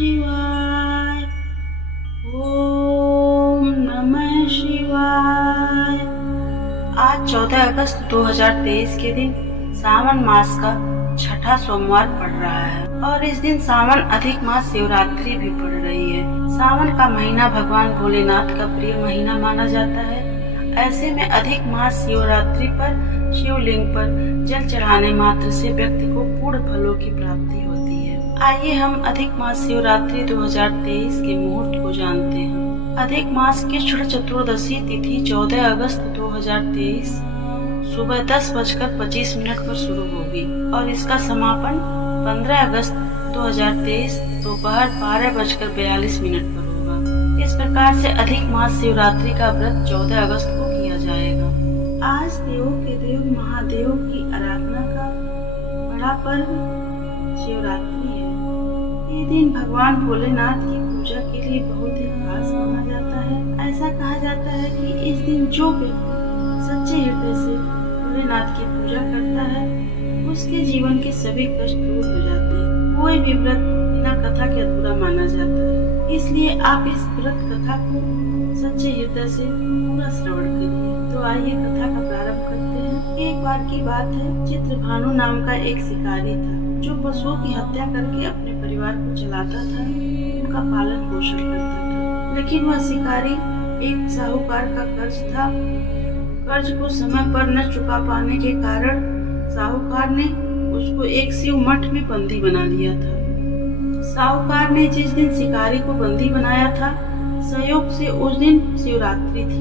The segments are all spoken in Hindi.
शिवाय। ओम नमः शिवाय। आज 14 अगस्त 2023 के दिन सावन मास का छठा सोमवार पड़ रहा है और इस दिन सावन अधिक मास शिवरात्रि भी पड़ रही है। सावन का महीना भगवान भोलेनाथ का प्रिय महीना माना जाता है। ऐसे में अधिक मास शिवरात्रि पर शिवलिंग पर जल चढ़ाने मात्र से व्यक्ति को पूर्ण फलों की प्राप्ति होती है। आइए हम अधिक मास शिवरात्रि 2023 के मुहूर्त को जानते हैं। अधिक मास की शुक्ल चतुर्दशी तिथि 14 अगस्त 2023 सुबह 10:25 पर शुरू होगी और इसका समापन 15 अगस्त 2023 दोपहर 12:42 पर होगा। इस प्रकार से अधिक मास शिवरात्रि का व्रत 14 अगस्त को किया जाएगा। आज देवों के देव महादेव की आराधना का बड़ा पर्व शिवरात्रि है। ये दिन भगवान भोलेनाथ की पूजा के लिए बहुत ही खास माना जाता है। ऐसा कहा जाता है कि इस दिन जो व्यक्ति सच्चे हृदय से भोलेनाथ की पूजा करता है उसके जीवन के सभी कष्ट दूर हो जाते हैं। कोई भी व्रत बिना कथा के अधूरा माना जाता है, इसलिए आप इस व्रत कथा को सच्चे हृदय से पूरा श्रवण करिए। तो आइए कथा का प्रारंभ करते हैं। एक बार की बात है, चित्रभानु नाम का एक शिकारी था जो पशुओं की हत्या करके अपने परिवार को चलाता था, उनका पालन पोषण करता था। लेकिन वह शिकारी एक साहूकार का कर्ज था। कर्ज को समय पर न चुका पाने के कारण साहूकार ने उसको एक शिव मठ में बंदी बना लिया था। साहूकार ने जिस दिन शिकारी को बंदी बनाया था, संयोग से उस दिन शिवरात्रि थी।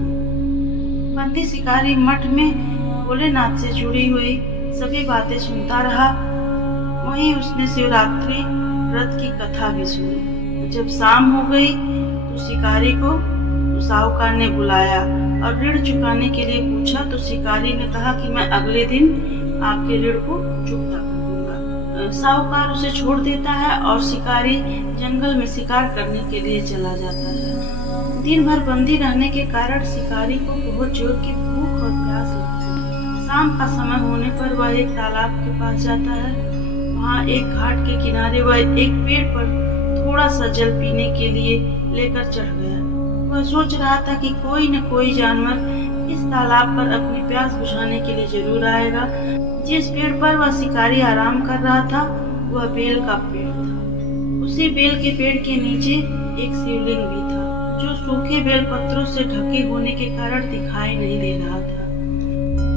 बंदी शिकारी मठ में भोलेनाथ से जुड़ी हुई सभी बातें सुनता रहा। वहीं उसने शिवरात्रि व्रत की कथा भी सुनी। जब शाम हो गई तो शिकारी को साहूकार ने बुलाया और ऋण चुकाने के लिए पूछा तो शिकारी ने कहा कि मैं अगले दिन आपके ऋण को चुकता कर दूंगा। साहूकार उसे छोड़ देता है और शिकारी जंगल में शिकार करने के लिए चला जाता है। दिन भर बंदी रहने के कारण शिकारी को बहुत जोर की भूख और प्यास लगती है। शाम का समय होने पर वह एक तालाब के पास जाता है। वहाँ एक घाट के किनारे वह एक पेड़ पर थोड़ा सा जल पीने के लिए लेकर चढ़ गया। वह सोच रहा था कि कोई न कोई जानवर इस तालाब पर अपनी प्यास बुझाने के लिए जरूर आएगा। जिस पेड़ पर वह शिकारी आराम कर रहा था वह बेल का पेड़ था। उसी बेल के पेड़ के नीचे एक शिवलिंग भी था जो सूखे बेल पत्रों से ढके होने के कारण दिखाई नहीं दे रहा था।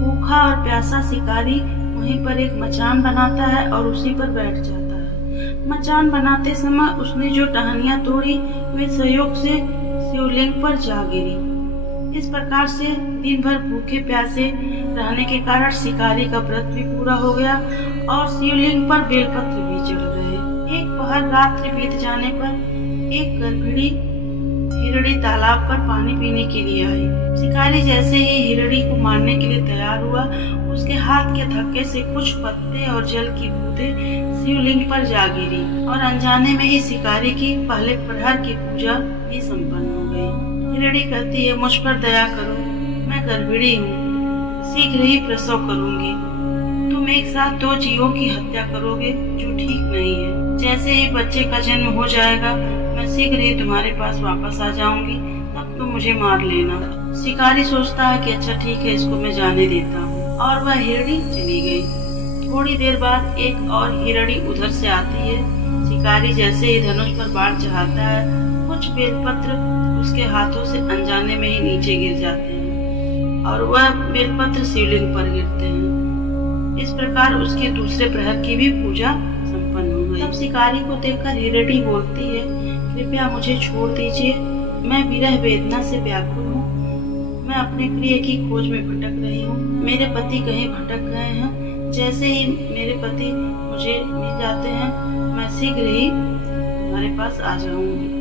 भूखा और प्यासा शिकारी वहीं पर एक मचान बनाता है और उसी पर बैठ जाता है। मचान बनाते समय उसने जो टहनियां तोड़ी वे संयोग से शिवलिंग पर जा गिरी। इस प्रकार से दिन भर भूखे प्यासे रहने के कारण शिकारी का व्रत भी पूरा हो गया और शिवलिंग पर बेलपत्र भी चढ़ गए। एक पहर रात्रि बीत जाने पर एक गर्भिणी हिरणी तालाब पर पानी पीने के लिए आई। शिकारी जैसे ही हिरणी को मारने के लिए तैयार हुआ, उसके हाथ के धक्के से कुछ पत्ते और जल की बूंदें शिवलिंग पर जा गिरी और अनजाने में ही शिकारी की पहले प्रहर की पूजा भी संपन्न हो गई। हिरणी कहती है, मुझ पर दया करो, मैं गर्भिणी हूँ, शीघ्र ही प्रसव करूंगी। तुम एक साथ दो जीवों की हत्या करोगे जो ठीक नहीं है। जैसे ही बच्चे का जन्म हो जाएगा मैं शीघ्र ही तुम्हारे पास वापस आ जाऊंगी, तब तुम मुझे मार लेना। शिकारी सोचता है कि अच्छा ठीक है, इसको मैं जाने देता हूँ और वह हिरणी चली गई। थोड़ी देर बाद एक और हिरणी उधर से आती है। शिकारी जैसे ही धनुष पर बाण चढ़ाता है, कुछ बेलपत्र उसके हाथों से अनजाने में ही नीचे गिर जाते हैं और वह बेलपत्र शिवलिंग पर गिरते हैं। इस प्रकार उसके दूसरे प्रहर की भी पूजा संपन्न हो गई। तब शिकारी को देखकर हिरणी बोलती है, कृपया मुझे छोड़ दीजिए, मैं विरह वेदना से व्याकुल हूँ। मैं अपने प्रिय की खोज में भटक रही हूँ। मेरे पति कहीं भटक गए हैं। जैसे ही मेरे पति मुझे मिल जाते हैं मैं शीघ्र ही तुम्हारे पास आ जाऊंगी।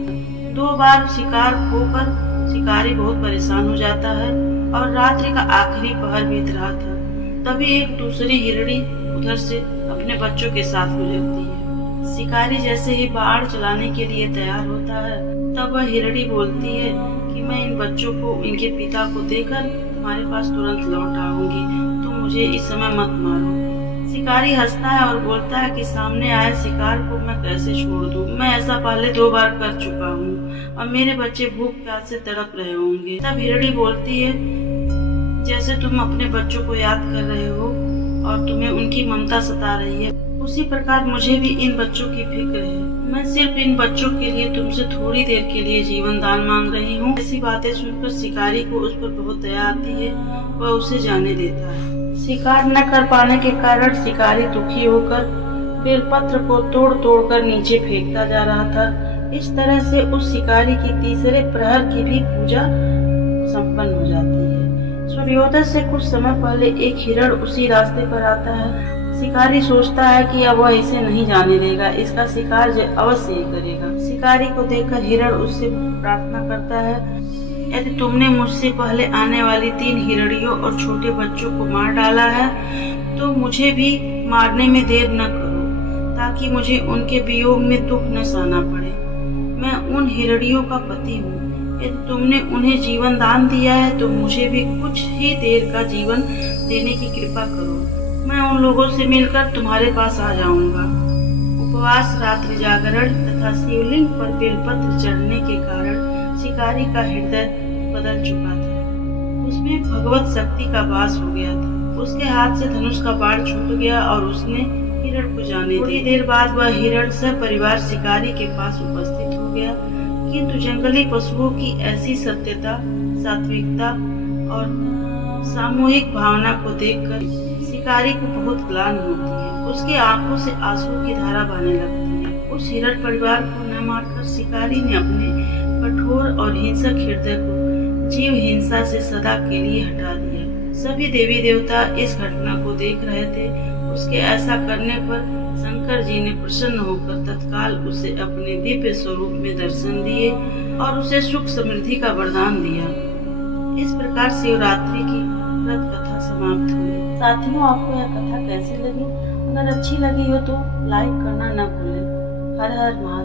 2 बार शिकार होकर शिकारी बहुत परेशान हो जाता है और रात्रि का आखिरी पहर बीत रहा था। तभी एक दूसरी हिरणी उधर से अपने बच्चों के साथ गुजरती है। शिकारी जैसे ही बाण चलाने के लिए तैयार होता है तब वह हिरणी बोलती है कि मैं इन बच्चों को इनके पिता को देकर तुम्हारे पास तुरंत लौट आऊंगी, तुम मुझे इस समय मत मारो। शिकारी हंसता है और बोलता है कि सामने आए शिकार को मैं कैसे छोड़ दूं? मैं ऐसा पहले 2 बार कर चुका हूँ और मेरे बच्चे भूख प्यास से तड़प रहे होंगे। तब हिरणी बोलती है, जैसे तुम अपने बच्चों को याद कर रहे हो और तुम्हें उनकी ममता सता रही है, उसी प्रकार मुझे भी इन बच्चों की फिक्र है। मैं सिर्फ इन बच्चों के लिए तुमसे थोड़ी देर के लिए जीवन दान मांग रही हूँ। ऐसी बातें सुनकर शिकारी को उस पर बहुत दया आती है। वह उसे जाने देता है। शिकार न कर पाने के कारण शिकारी दुखी होकर बेलपत्र को तोड़ तोड़ कर नीचे फेंकता जा रहा था। इस तरह से उस शिकारी की तीसरे प्रहर की भी पूजा संपन्न हो जाती है। सूर्योदय से कुछ समय पहले एक हिरण उसी रास्ते पर आता है। शिकारी सोचता है कि अब वह इसे नहीं जाने देगा, इसका शिकार अवश्य ही करेगा। शिकारी को देखकर हिरण उससे प्रार्थना करता है, यदि तुमने मुझसे पहले आने वाली 3 हिरणियों और छोटे बच्चों को मार डाला है तो मुझे भी मारने में देर न करो, ताकि मुझे उनके वियोग में दुख न सहना पड़े। मैं उन हिरणियों का पति हूँ। यदि तुमने उन्हें जीवन दान दिया है तो मुझे भी कुछ ही देर का जीवन देने की कृपा करो। मैं उन लोगों से मिलकर तुम्हारे पास आ जाऊंगा। उपवास, रात्रि जागरण तथा शिवलिंग पर बेलपत्र चढ़ने के कारण शिकारी का हृदय बदल चुका था। उसमें भगवत शक्ति का वास हो गया था। उसके हाथ से धनुष का बाण छूट गया और उसने हिरण को जाने दिया। थोड़ी देर बाद वह हिरण सपरिवार शिकारी के पास उपस्थित हो गया, किंतु जंगली पशुओं की ऐसी सत्यता, सात्विकता और सामूहिक भावना को देखकर शिकारी को बहुत ग्लानि होती है। उसकी आंखों से आंसू की धारा बहने लगती है। उस हिरण परिवार को न मारकर शिकारी ने अपने कठोर और हिंसक हृदय को जीव हिंसा से सदा के लिए हटा दिया। सभी देवी देवता इस घटना को देख रहे थे। उसके ऐसा करने पर शंकर जी ने प्रसन्न होकर तत्काल उसे अपने दिव्य स्वरूप में दर्शन दिए और उसे सुख समृद्धि का वरदान दिया। इस प्रकार शिवरात्रि की व्रत कथा समाप्त हुई। साथियों, आपको यह कथा कैसी लगी? अगर अच्छी लगी हो तो लाइक करना न भूलें। हर हर महादेव।